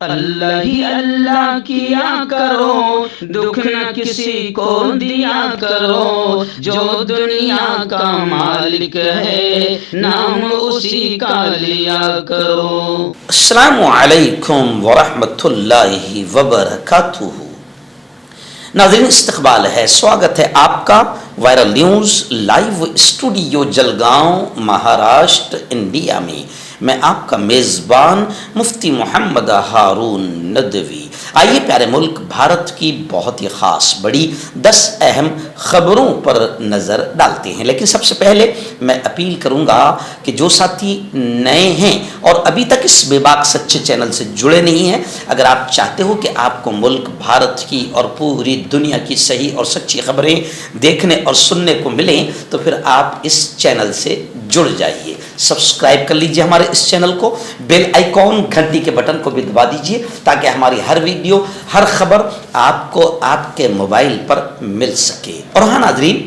اللہ ہی اللہ کیا کرو، دکھ نہ کسی کو دیا کرو، جو دنیا کا مالک ہے نام اسی کا لیا کرو۔ السلام علیکم ورحمۃ اللہ وبرکاتہ۔ ناظرین، استقبال ہے، سواگت ہے آپ کا viral news live studio Jalgaon Maharashtra India میں آپ کا میزبان مفتی محمد ہارون ندوی۔ آئیے پیارے ملک بھارت کی بہت ہی خاص بڑی 10 اہم خبروں پر نظر ڈالتے ہیں، لیکن سب سے پہلے میں اپیل کروں گا کہ جو ساتھی نئے ہیں اور ابھی تک اس بے باک سچے چینل سے جڑے نہیں ہیں، اگر آپ چاہتے ہو کہ آپ کو ملک بھارت کی اور پوری دنیا کی صحیح اور سچی خبریں دیکھنے اور سننے کو ملیں تو پھر آپ اس چینل سے جڑ جائیے، سبسکرائب کر لیجئے ہمارے اس چینل کو، بیل آئیکن گھنٹی کے بٹن کو بھی دبا دیجئے تاکہ ہماری ہر ویڈیو ہر خبر آپ کو آپ کے موبائل پر مل سکے۔ اور ہاں ناظرین،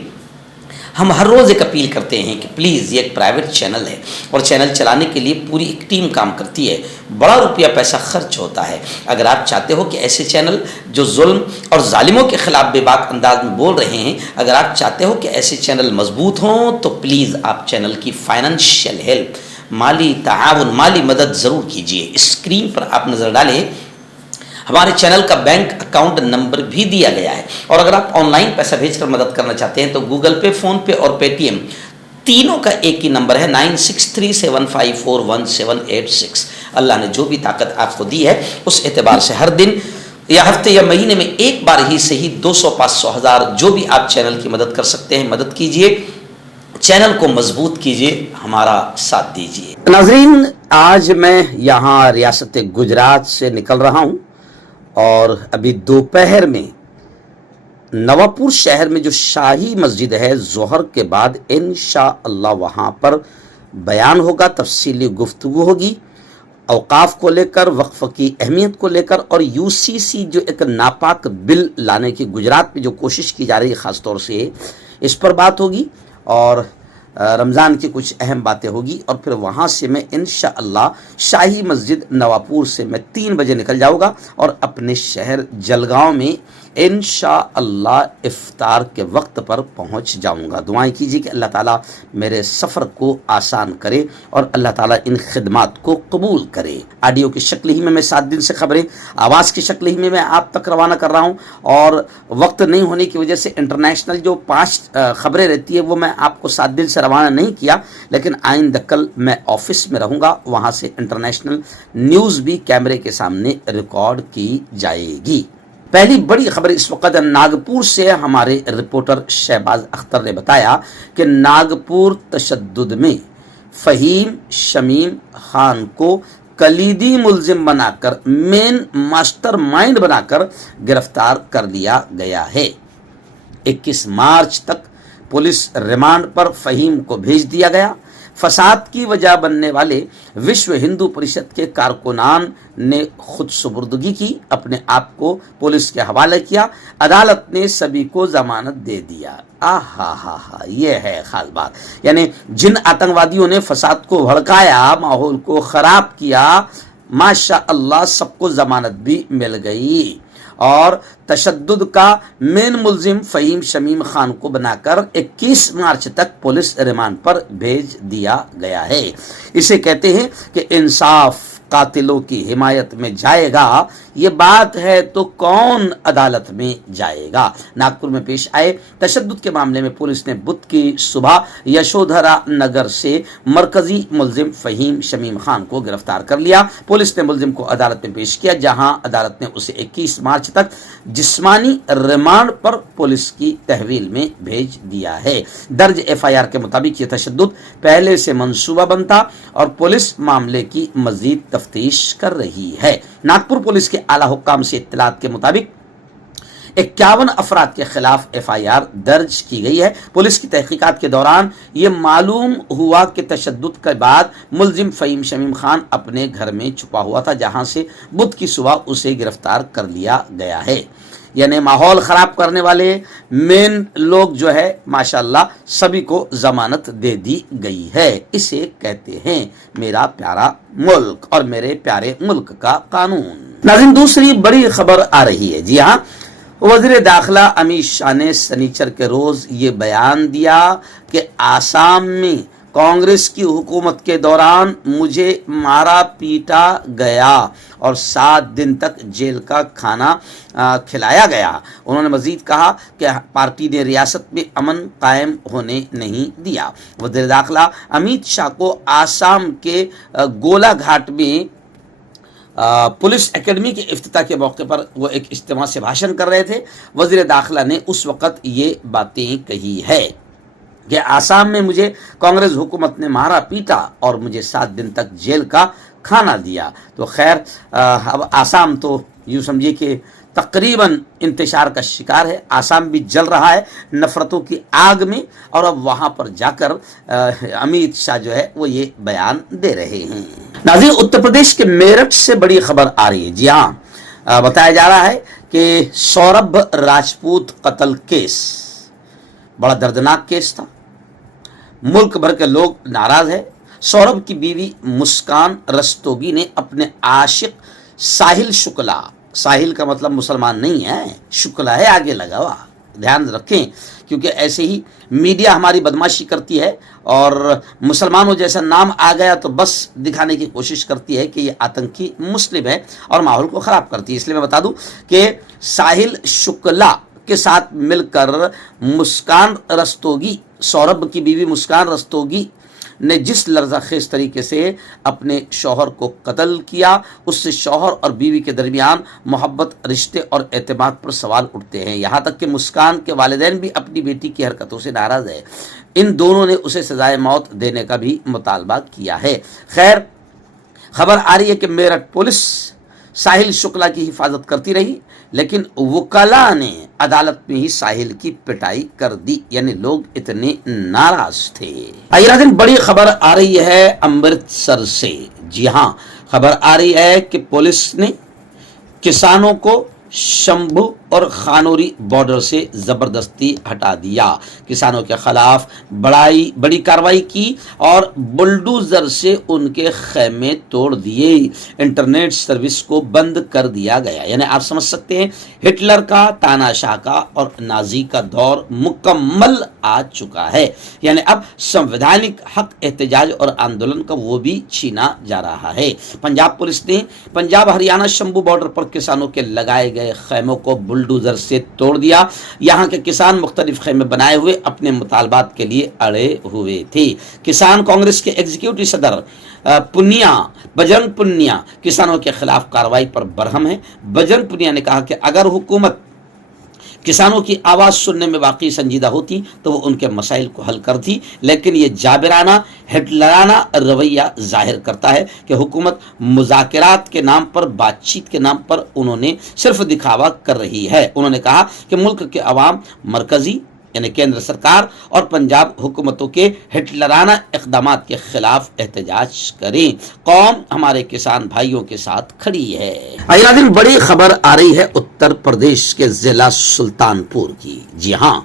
ہم ہر روز ایک اپیل کرتے ہیں کہ پلیز یہ ایک پرائیویٹ چینل ہے اور چینل چلانے کے لیے پوری ایک ٹیم کام کرتی ہے، بڑا روپیہ پیسہ خرچ ہوتا ہے۔ اگر آپ چاہتے ہو کہ ایسے چینل جو ظلم اور ظالموں کے خلاف بے باک انداز میں بول رہے ہیں، اگر آپ چاہتے ہو کہ ایسے چینل مضبوط ہوں تو پلیز آپ چینل کی فائنینشیل ہیلپ، مالی تعاون، مالی مدد ضرور کیجیے۔ اسکرین پر آپ نظر ڈالیں، ہمارے چینل کا بینک اکاؤنٹ نمبر بھی دیا گیا ہے، اور اگر آپ آن لائن پیسہ بھیج کر مدد کرنا چاہتے ہیں تو گوگل پے، فون پے اور پے ٹی ایم تینوں کا ایک ہی نمبر ہے 9637541786۔ اللہ نے جو بھی طاقت آپ کو دی ہے اس اعتبار سے ہر دن یا ہفتے یا مہینے میں ایک بار ہی صحیح 200، 500، 1000 جو بھی آپ چینل کی مدد کر سکتے ہیں مدد کیجئے، چینل کو مضبوط کیجئے، ہمارا ساتھ دیجئے۔ ناظرین، آج میں یہاں ریاست گجرات سے نکل رہا ہوں اور ابھی دوپہر میں نواپور شہر میں جو شاہی مسجد ہے، ظہر کے بعد انشاءاللہ وہاں پر بیان ہوگا، تفصیلی گفتگو ہوگی اوقاف کو لے کر، وقف کی اہمیت کو لے کر، اور یو سی سی جو ایک ناپاک بل لانے کی گجرات میں جو کوشش کی جا رہی ہے خاص طور سے اس پر بات ہوگی، اور رمضان کی کچھ اہم باتیں ہوگی، اور پھر وہاں سے میں انشاءاللہ شاہی مسجد نواپور سے میں 3 بجے نکل جاؤں گا اور اپنے شہر جلگاؤں میں انشاءاللہ افطار کے وقت پر پہنچ جاؤں گا۔ دعائیں کیجیے کہ اللہ تعالیٰ میرے سفر کو آسان کرے اور اللہ تعالیٰ ان خدمات کو قبول کرے۔ آڈیو کی شکل ہی میں 7 دن سے خبریں، آواز کی شکل ہی میں آپ تک روانہ کر رہا ہوں، اور وقت نہیں ہونے کی وجہ سے انٹرنیشنل جو 5 خبریں رہتی ہے وہ میں آپ کو 7 دن سے روانہ نہیں کیا، لیکن آئندہ کل میں آفس میں رہوں گا، وہاں سے انٹرنیشنل نیوز بھی کیمرے کے سامنے ریکارڈ کی جائے گی۔ پہلی بڑی خبر اس وقت ناگپور سے ہمارے رپورٹر شہباز اختر نے بتایا کہ ناگپور تشدد میں فہیم شمیم خان کو کلیدی ملزم بنا کر، مین ماسٹر مائنڈ بنا کر گرفتار کر لیا گیا ہے۔ 21 مارچ تک پولیس ریمانڈ پر فہیم کو بھیج دیا گیا۔ فساد کی وجہ بننے والے وشو ہندو پریشد کے کارکنان نے خود سپردگی کی، اپنے آپ کو پولیس کے حوالے کیا، عدالت نے سبھی کو ضمانت دے دیا۔ یہ ہے خاص بات، یعنی جن آتنکوادیوں نے فساد کو بھڑکایا، ماحول کو خراب کیا، ماشاء اللہ سب کو ضمانت بھی مل گئی، اور تشدد کا مین ملزم فہیم شمیم خان کو بنا کر 21 مارچ تک پولیس ریمانڈ پر بھیج دیا گیا ہے۔ اسے کہتے ہیں کہ انصاف قاتلوں کی حمایت میں جائے گا، یہ بات ہے تو کون عدالت میں جائے گا۔ ناگپور میں پیش آئے تشدد کے معاملے میں پولیس نے بدھ کی صبح یشودھرا نگر سے مرکزی ملزم فہیم شمیم خان کو گرفتار کر لیا۔ پولیس نے ملزم کو عدالت میں پیش کیا، جہاں عدالت نے اسے 21 مارچ تک جسمانی ریمانڈ پر پولیس کی تحویل میں بھیج دیا ہے۔ درج FIR کے مطابق یہ تشدد پہلے سے منصوبہ بنتا اور پولیس معاملے کی مزید تفتیش کر رہی ہے۔ ناگپور پولیس کے اعلیٰ حکام سے اطلاعات کے مطابق 51 افراد کے خلاف FIR درج کی گئی ہے۔ پولیس کی تحقیقات کے دوران یہ معلوم ہوا کہ تشدد کے بعد ملزم فہیم شمیم خان اپنے گھر میں چھپا ہوا تھا، جہاں سے بدھ کی صبح اسے گرفتار کر لیا گیا ہے۔ یعنی ماحول خراب کرنے والے مین لوگ جو ہے ماشاءاللہ سبھی کو ضمانت دے دی گئی ہے۔ اسے کہتے ہیں میرا پیارا ملک اور میرے پیارے ملک کا قانون۔ ناظرین، دوسری بڑی خبر آ رہی ہے۔ جی ہاں، وزیر داخلہ امیت شاہ نے سنیچر کے روز یہ بیان دیا کہ آسام میں کانگریس کی حکومت کے دوران مجھے مارا پیٹا گیا اور 7 دن تک جیل کا کھانا کھلایا گیا۔ انہوں نے مزید کہا کہ پارٹی نے ریاست میں امن قائم ہونے نہیں دیا۔ وزیر داخلہ امیت شاہ کو آسام کے گولا گھاٹ میں پولیس اکیڈمی کے افتتاح کے موقع پر وہ ایک اجتماع سے بھاشن کر رہے تھے۔ وزیر داخلہ نے اس وقت یہ باتیں کہی ہے کہ آسام میں مجھے کانگریس حکومت نے مارا پیٹا اور مجھے 7 دن تک جیل کا کھانا دیا۔ تو خیر اب آسام تو یوں سمجھیے کہ تقریباً انتشار کا شکار ہے۔ آسام بھی جل رہا ہے نفرتوں کی آگ میں، اور اب وہاں پر جا کر امیت شاہ جو ہے وہ یہ بیان دے رہے ہیں۔ ناظرین، اتر پردیش کے میرٹھ سے بڑی خبر آ رہی ہے۔ جی ہاں، بتایا جا رہا ہے کہ سوربھ راجپوت قتل کیس بڑا دردناک کیس تھا، ملک بھر کے لوگ ناراض ہیں۔ سوربھ کی بیوی مسکان رستوگی نے اپنے عاشق ساحل شکلا، ساحل کا مطلب مسلمان نہیں ہے، شکلا ہے آگے لگا ہوا، دھیان رکھیں، کیونکہ ایسے ہی میڈیا ہماری بدماشی کرتی ہے اور مسلمانوں جیسا نام آ گیا تو بس دکھانے کی کوشش کرتی ہے کہ یہ آتنکی مسلم ہے اور ماحول کو خراب کرتی ہے۔ اس لیے میں بتا دوں کہ ساحل شکلا کے ساتھ مل کر مسکان رستوگی، سوربھ کی بیوی مسکان رستوگی نے جس لرزہ خیز طریقے سے اپنے شوہر کو قتل کیا، اس سے شوہر اور بیوی کے درمیان محبت، رشتے اور اعتماد پر سوال اٹھتے ہیں۔ یہاں تک کہ مسکان کے والدین بھی اپنی بیٹی کی حرکتوں سے ناراض ہے۔ ان دونوں نے اسے سزائے موت دینے کا بھی مطالبہ کیا ہے۔ خیر، خبر آ رہی ہے کہ میرٹھ پولیس ساحل شکلا کی حفاظت کرتی رہی، لیکن وکلاء نے عدالت میں ہی ساحل کی پٹائی کر دی، یعنی لوگ اتنے ناراض تھے۔ ناظرین، بڑی خبر آ رہی ہے امرتسر سے۔ جی ہاں، خبر آ رہی ہے کہ پولیس نے کسانوں کو شمبھو اور خانوری بارڈر سے زبردستی ہٹا دیا۔ کسانوں کے خلاف بڑی کارروائی کی اور بلڈوزر سے ان کے خیمے توڑ دیے، انٹرنیٹ سروس کو بند کر دیا گیا۔ یعنی آپ سمجھ سکتے ہیں ہٹلر کا، تاناشاہ کا اور نازی کا دور مکمل آ چکا ہے۔ یعنی اب سنویدھانک حق احتجاج اور آندولن کا وہ بھی چھینا جا رہا ہے۔ پنجاب پولیس نے پنجاب ہریانہ شمبھو بارڈر پر کسانوں کے لگائے گئے خیموں کو بلڈوزر سے توڑ دیا۔ یہاں کے کسان مختلف خیمے بنائے ہوئے اپنے مطالبات کے لیے اڑے ہوئے تھے۔ کسان کانگریس کے ایگزیکٹو صدر بجرنگ پنیا کسانوں کے خلاف کارروائی پر برہم ہے۔ بجرنگ پنیا نے کہا کہ اگر حکومت کسانوں کی آواز سننے میں واقعی سنجیدہ ہوتی تو وہ ان کے مسائل کو حل کرتی، لیکن یہ جابرانہ ہٹلرانہ رویہ ظاہر کرتا ہے کہ حکومت مذاکرات کے نام پر، بات چیت کے نام پر انہوں نے صرف دکھاوا کر رہی ہے۔ انہوں نے کہا کہ ملک کے عوام مرکزی یعنی کیندر سرکار اور پنجاب حکومتوں کے ہٹلرانہ اقدامات کے خلاف احتجاج کریں۔ قوم ہمارے کسان بھائیوں کے ساتھ کھڑی ہے۔ ناظرین، بڑی خبر آ رہی ہے اتر پردیش کے ضلع سلطان پور کی۔ جی ہاں،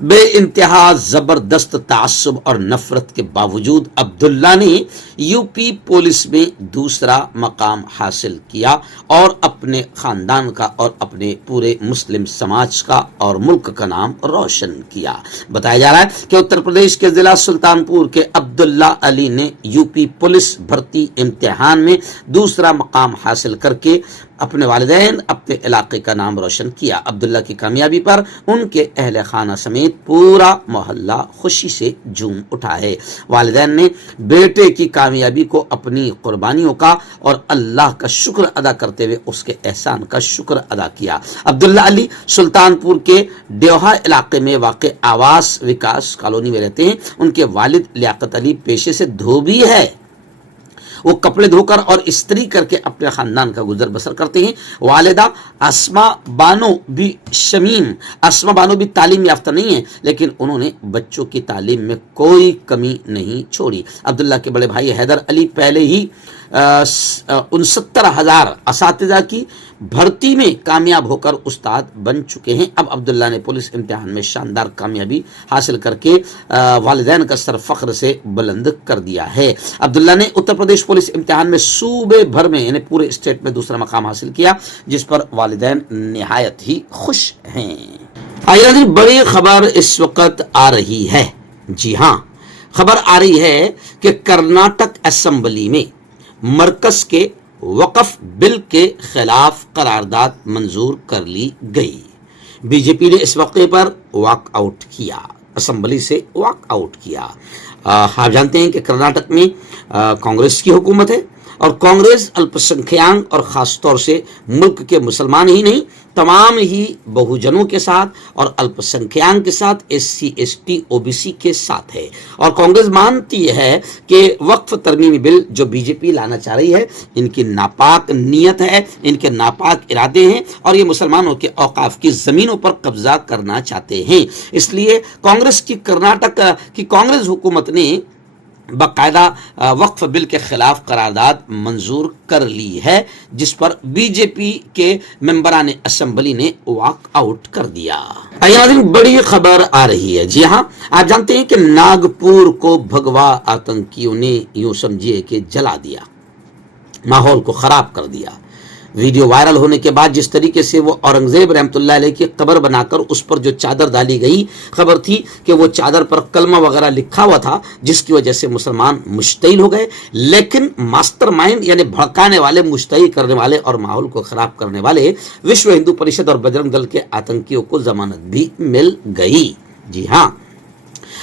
بے انتہا زبردست تعصب اور نفرت کے باوجود عبداللہ نے یو پی پولیس میں دوسرا مقام حاصل کیا اور اپنے خاندان کا اور اپنے پورے مسلم سماج کا اور ملک کا نام روشن کیا۔ بتایا جا رہا ہے کہ اتر پردیش کے ضلع سلطان پور کے عبداللہ علی نے یو پی پولیس بھرتی امتحان میں دوسرا مقام حاصل کر کے اپنے والدین، اپنے علاقے کا نام روشن کیا۔ عبداللہ کی کامیابی پر ان کے اہل خانہ سمیت پورا محلہ خوشی سے جھوم اٹھا ہے۔ والدین نے بیٹے کی کامیابی کو اپنی قربانیوں کا اور اللہ کا شکر ادا کرتے ہوئے اس کے احسان کا شکر ادا کیا۔ عبداللہ علی سلطان پور کے ڈیوہا علاقے میں واقع آواس وکاس کالونی میں رہتے ہیں۔ ان کے والد لیاقت علی پیشے سے دھوبی ہے۔ وہ کپڑے دھو کر اور استری کر کے اپنے خاندان کا گزر بسر کرتے ہیں۔ والدہ اسما بانو بھی شمیم، اسما بانو بھی تعلیم یافتہ نہیں ہے، لیکن انہوں نے بچوں کی تعلیم میں کوئی کمی نہیں چھوڑی۔ عبداللہ کے بڑے بھائی حیدر علی پہلے ہی 69,000 اساتذہ کی بھرتی میں کامیاب ہو کر استاد بن چکے ہیں۔ اب عبداللہ نے پولیس امتحان میں شاندار کامیابی حاصل کر کے والدین کا سر فخر سے بلند کر دیا ہے۔ عبداللہ نے اتر پردیش پولیس امتحان میں صوبے بھر میں یعنی پورے اسٹیٹ میں دوسرا مقام حاصل کیا، جس پر والدین نہایت ہی خوش ہیں۔ آئیے بڑی خبر اس وقت آ رہی ہے، جی ہاں خبر آ رہی ہے کہ کرناٹک اسمبلی میں مرکز کے وقف بل کے خلاف قرارداد منظور کر لی گئی۔ بی جے پی نے اس واقعے پر واک آؤٹ کیا، اسمبلی سے واک آؤٹ کیا۔ آپ جانتے ہیں کہ کرناٹک میں کانگریس کی حکومت ہے، اور کانگریس الپسنکھیانک اور خاص طور سے ملک کے مسلمان ہی نہیں تمام ہی بہوجنوں کے ساتھ اور الپسنکھیانک کے ساتھ S C S T O B C کے ساتھ ہے۔ اور کانگریس مانتی ہے کہ وقف ترمیمی بل جو بی جے پی لانا چاہ رہی ہے ان کی ناپاک نیت ہے، ان کے ناپاک ارادے ہیں، اور یہ مسلمانوں کے اوقاف کی زمینوں پر قبضہ کرنا چاہتے ہیں۔ اس لیے کانگریس کی کرناٹک کی کانگریس حکومت نے باقاعدہ وقف بل کے خلاف قرارداد منظور کر لی ہے، جس پر بی جے پی کے ممبران اسمبلی نے واک آؤٹ کر دیا۔ بڑی خبر آ رہی ہے، جی ہاں آپ جانتے ہیں کہ ناگپور کو بھگوا آتنکیوں نے یوں سمجھیے کہ جلا دیا، ماحول کو خراب کر دیا۔ ویڈیو وائرل ہونے کے بعد جس طریقے سے وہ اورنگزیب رحمۃ اللہ علیہ کی قبر بنا کر اس پر جو چادر ڈالی گئی، خبر تھی کہ وہ چادر پر کلمہ وغیرہ لکھا ہوا تھا، جس کی وجہ سے مسلمان مشتعل ہو گئے، لیکن ماسٹر مائنڈ یعنی بھڑکانے والے، مشتعل کرنے والے اور ماحول کو خراب کرنے والے وشو ہندو پریشد اور بجرنگ دل کے آتنکیوں کو ضمانت بھی مل گئی۔ جی ہاں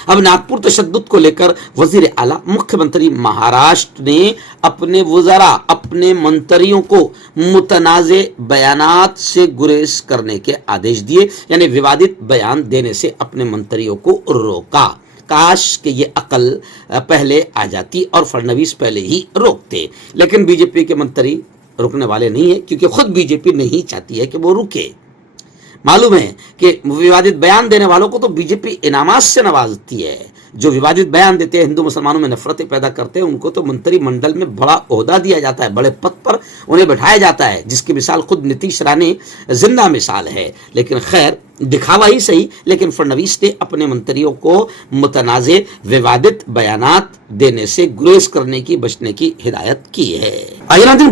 اب ناگپور تشدد کو لے کر وزیر اعلیٰ مکھیہ منتری مہاراشٹر نے اپنے وزراء، اپنے منتریوں کو متنازع بیانات سے گریز کرنے کے آدیش دیے، یعنی ووادت بیان دینے سے اپنے منتریوں کو روکا۔ کاش کہ یہ عقل پہلے آ جاتی اور فڈنویس پہلے ہی روکتے، لیکن بی جے پی کے منتری رکنے والے نہیں ہیں، کیونکہ خود بی جے پی نہیں چاہتی ہے کہ وہ رکے۔ معلوم ہے کہ ووادت بیان دینے والوں کو تو بی جے پی انعامات سے نوازتی ہے، جو ووادت بیان دیتے ہیں، ہندو مسلمانوں میں نفرتیں پیدا کرتے ہیں، ان کو تو منتری منڈل میں بڑا عہدہ دیا جاتا ہے، بڑے پد پر انہیں بٹھایا جاتا ہے، جس کی مثال خود نتیش رانی زندہ مثال ہے۔ لیکن خیر دکھاوا ہی صحیح، لیکن فڈنویس نے اپنے منتریوں کو متنازع ووادت بیانات دینے سے گریز کرنے کی، بچنے کی ہدایت کی ہے۔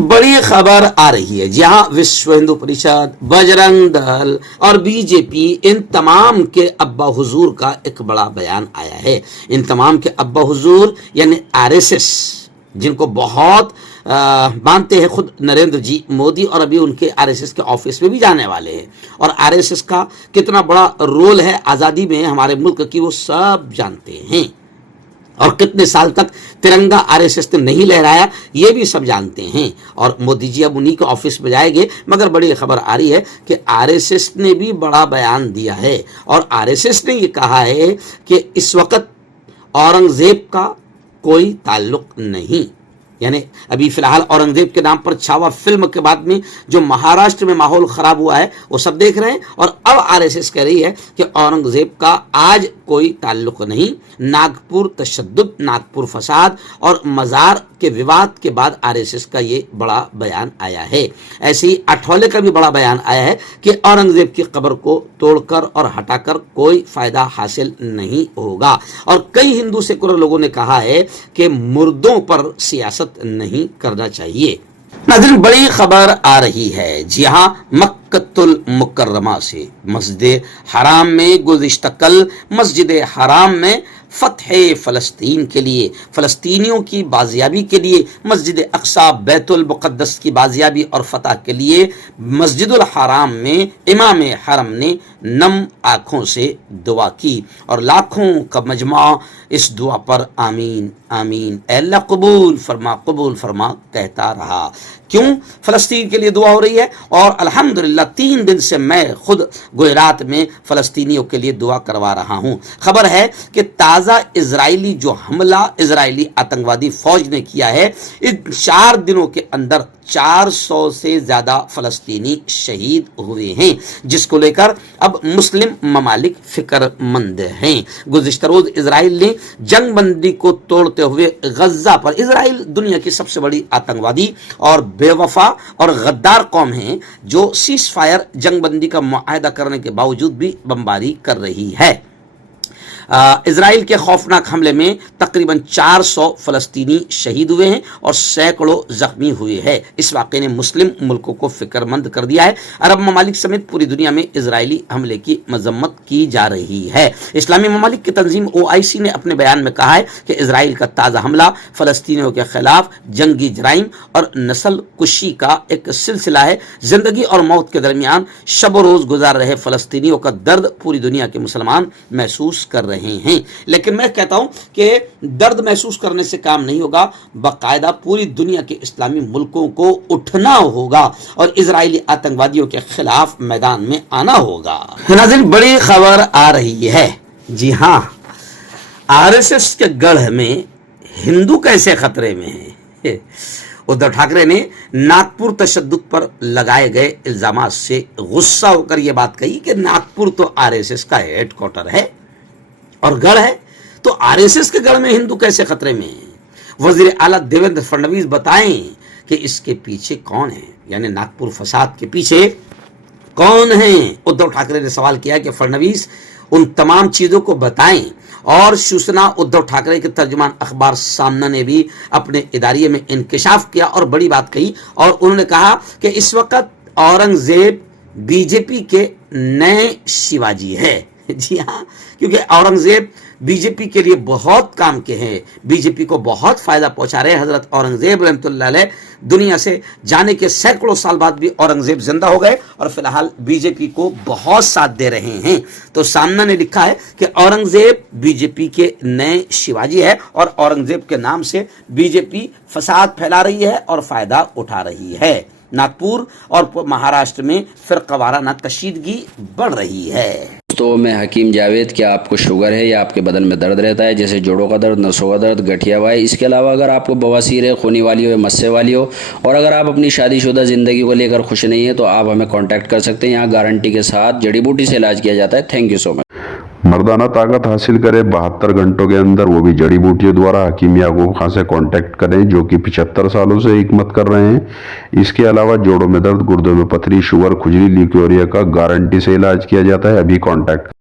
بڑی خبر آ رہی ہے، جہاں وشو ہندو پریشد، بجرنگ دل اور بی جے پی ان تمام کے ابا حضور کا ایک بڑا بیان آیا ہے۔ ان تمام کے ابا حضور یعنی آر ایس ایس، جن کو بہت مانتے ہیں خود نریندر جی مودی، اور ابھی ان کے آر ایس ایس کے آفس میں بھی جانے والے ہیں، اور آر ایس ایس کا کتنا بڑا رول ہے آزادی میں ہمارے ملک کی، وہ سب جانتے ہیں، اور کتنے سال تک ترنگا آر ایس ایس نے نہیں لہرایا یہ بھی سب جانتے ہیں، اور مودی جی اب انہی کے آفس میں جائیں گے۔ مگر بڑی خبر آ رہی ہے کہ آر ایس ایس نے بھی بڑا بیان دیا ہے، اور آر ایس ایس نے یہ کہا ہے کہ اس وقت اورنگزیب کا کوئی تعلق نہیں، یعنی ابھی فی الحال اورنگزیب کے نام پر چھاوا فلم کے بعد میں جو مہاراشٹر میں ماحول خراب ہوا ہے وہ سب دیکھ رہے ہیں، اور اب آر ایس ایس کہہ رہی ہے کہ اورنگزیب کا آج کوئی تعلق نہیں۔ ناگپور تشدد، ناگپور فساد اور مزار کے وواد کے بعد آر ایس ایس کا یہ بڑا بیان آیا ہے۔ ایسے ہی اٹھولے کا بھی بڑا بیان آیا ہے کہ اورنگزیب کی قبر کو توڑ کر اور ہٹا کر کوئی فائدہ حاصل نہیں ہوگا، اور کئی ہندو سیکولر لوگوں نے کہا ہے کہ مردوں پر سیاست نہیں کرنا چاہیے۔ ناظرین بڑی خبر آ رہی ہے، جی ہاں مکۃ المکرمہ سے مسجد حرام میں گزشتہ کل مسجد حرام میں فتح فلسطین کے لیے، فلسطینیوں کی بازیابی کے لیے، مسجد اقصی بیت المقدس کی بازیابی اور فتح کے لیے مسجد الحرام میں امام حرم نے نم آنکھوں سے دعا کی، اور لاکھوں کا مجمع اس دعا پر آمین آمین، اے اللہ قبول فرما کہتا رہا۔ کیوں فلسطین کے لیے دعا ہو رہی ہے، اور الحمدللہ 3 دن سے میں خود گجرات میں فلسطینیوں کے لیے دعا کروا رہا ہوں۔ خبر ہے کہ تازہ اسرائیلی جو حملہ اسرائیلی آتنکوادی فوج نے کیا ہے، ان 4 دنوں کے اندر 400 سے زیادہ فلسطینی شہید ہوئے ہیں، جس کو لے کر اب مسلم ممالک فکر مند ہیں۔ گزشتہ روز اسرائیل نے جنگ بندی کو توڑتے ہوئے غزہ پر، اسرائیل دنیا کی سب سے بڑی آتنکوادی اور بے وفا اور غدار قوم ہیں جو سیز فائر جنگ بندی کا معاہدہ کرنے کے باوجود بھی بمباری کر رہی ہے۔ اسرائیل کے خوفناک حملے میں تقریباً 400 فلسطینی شہید ہوئے ہیں اور سینکڑوں زخمی ہوئے ہیں۔ اس واقعے نے مسلم ملکوں کو فکر مند کر دیا ہے۔ عرب ممالک سمیت پوری دنیا میں اسرائیلی حملے کی مذمت کی جا رہی ہے۔ اسلامی ممالک کی تنظیم OIC نے اپنے بیان میں کہا ہے کہ اسرائیل کا تازہ حملہ فلسطینیوں کے خلاف جنگی جرائم اور نسل کشی کا ایک سلسلہ ہے۔ زندگی اور موت کے درمیان شب و روز گزار رہے فلسطینیوں کا درد پوری دنیا کے مسلمان محسوس کر رہے ہیں، لیکن میں کہتا ہوں کہ درد محسوس کرنے سے کام نہیں ہوگا، باقاعدہ پوری دنیا کے اسلامی ملکوں کو اٹھنا ہوگا اور اسرائیلی آتنکوادیوں کے خلاف میدان میں آنا ہوگا۔ ناظرین، بڑی خبر آ رہی ہے، جی ہاں، RSS کے گڑھ میں ہندو کیسے خطرے میں ہیں؟ ادھو ٹھاکرے نے ناگپور تشدد پر لگائے گئے الزامات سے غصہ ہو کر یہ بات کہی کہ ناگپور تو RSS کا ہیڈ کوارٹر ہے اور گڑھ ہے، تو RSS کے گڑھ میں ہندو کیسے خطرے میں ہیں؟ وزیر اعلیٰ دیویندر فڈنویس بتائیں کہ اس کے پیچھے کون ہے، یعنی ناگپور فساد کے پیچھے کون ہیں؟ ادھو ٹھاکرے نے سوال کیا کہ فڈنویس ان تمام چیزوں کو بتائیں، اور شیوسینا ادھو ٹھاکرے کے ترجمان اخبار سامنا نے بھی اپنے اداریے میں انکشاف کیا اور بڑی بات کہی، اور انہوں نے کہا کہ اس وقت اورنگزیب BJP کے نئے شیواجی ہے۔ جی ہاں، کیونکہ اورنگزیب BJP کے لیے بہت کام کے ہیں، BJP کو بہت فائدہ پہنچا رہے ہیں۔ حضرت اورنگزیب رحمۃ اللہ علیہ دنیا سے جانے کے سینکڑوں سال بعد بھی اورنگزیب زندہ ہو گئے اور فی الحال BJP کو بہت ساتھ دے رہے ہیں۔ تو سامنا نے لکھا ہے کہ اورنگزیب BJP کے نئے شیواجی ہے، اور اورنگزیب کے نام سے BJP فساد پھیلا رہی ہے اور فائدہ اٹھا رہی ہے۔ ناگپور اور مہاراشٹر میں فرقہ وارانہ کشیدگی بڑھ رہی ہے۔ تو میں حکیم جاوید، کیا آپ کو شوگر ہے یا آپ کے بدن میں درد رہتا ہے، جیسے جوڑوں کا درد، نسوں کا درد، گٹھیا وائے؟ اس کے علاوہ اگر آپ کو بواسیر ہے، خونی والی ہو یا مسے والی ہو، اور اگر آپ اپنی شادی شدہ زندگی کو لے کر خوش نہیں ہیں، تو آپ ہمیں کانٹیکٹ کر سکتے ہیں۔ یہاں گارنٹی کے ساتھ جڑی بوٹی سے علاج کیا جاتا ہے۔ تھینک یو سو مچ۔ مردانہ طاقت حاصل کرے 72 گھنٹوں کے اندر، وہ بھی جڑی بوٹیوں دوارا، حکیم یعقوب خان سے کانٹیکٹ کریں، جو کہ 75 سالوں سے حکمت کر رہے ہیں۔ اس کے علاوہ جوڑوں میں درد، گردوں میں پتھری، شوگر، کھجلی، لیکوریا کا گارنٹی سے علاج کیا جاتا ہے۔ ابھی کانٹیکٹ